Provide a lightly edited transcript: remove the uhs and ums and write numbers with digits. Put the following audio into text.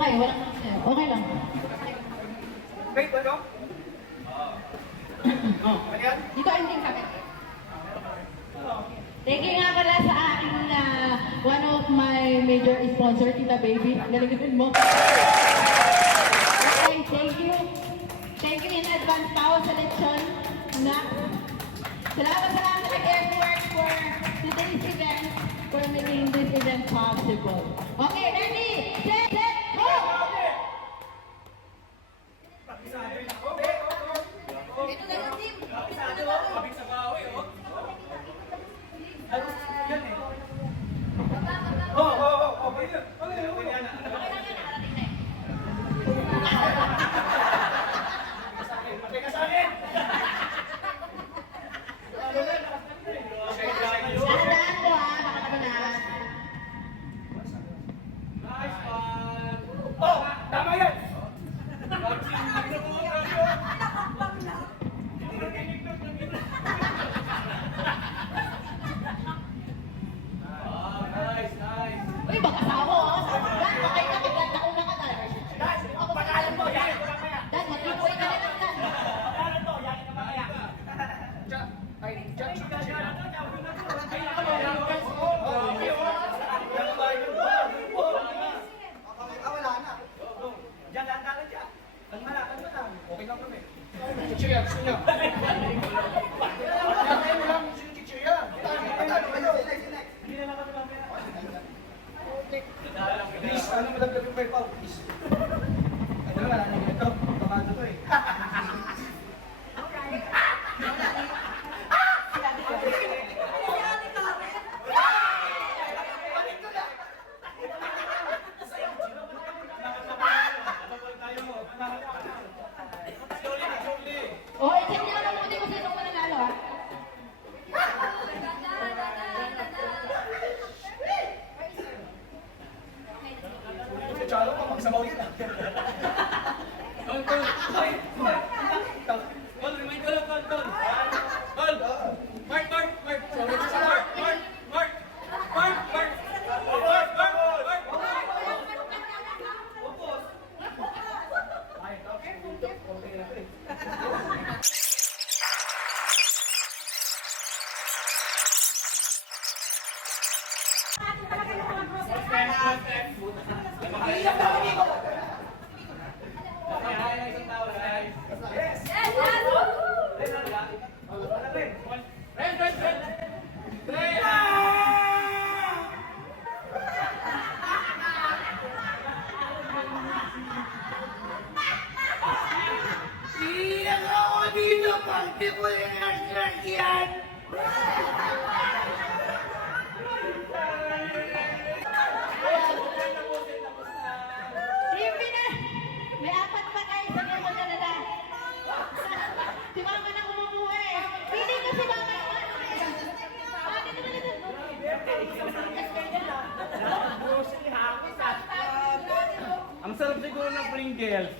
Okay, walang okay lang. Wait, ano? Ano yan? Dito ending kami. Thank you nga pala sa aking one of my major sponsor, Tita Baby. Galing mo. Okay, thank you. Thank you in advance pa sa lechon na. Salamat sa nag-effort for today's event, for making this event possible. Okay, ready, set, go! Ito na yung team. Mabig sa bawi, oh. Ano yan eh? Okay yun. Okay yan. Okay ka sa akin. Tandaan ko baka naman Nice one. Oh, tama yan. Nice. Uy, baka asawa Dan, bakay ka, maganda ko na ka, Dan. Ako pag-alam mo, yan. Dan, mag-ipoy ka na lang, Dan. Pag-alam to, yan ka mamaya. Ay, judge ka siya. Ay, ako. Wala na. Diyan, lantaran dyan. Ang malatan mo lang. Okay lang kami. Teacher yan, gusto niya. Kaya mo lang, sino teacher yan? Hindi na lang kami mamaya. Please, ano malaglag yung 5 out, please. Ano nga, ano ito? Kamado to eh. Oh, i-check niyo lang muna kung sino mananalo, ha? Chalo ka, magsabaw yan. Tol. Remind ko lang, Tol. Mark. Ilang ako dito pag di ko yan. Team Pinas! May apat pa kayo sa mga magkalala. Si Mama na kumukuha eh. Hindi ka si Mama naman. Ang sarap siguro ng Pringles.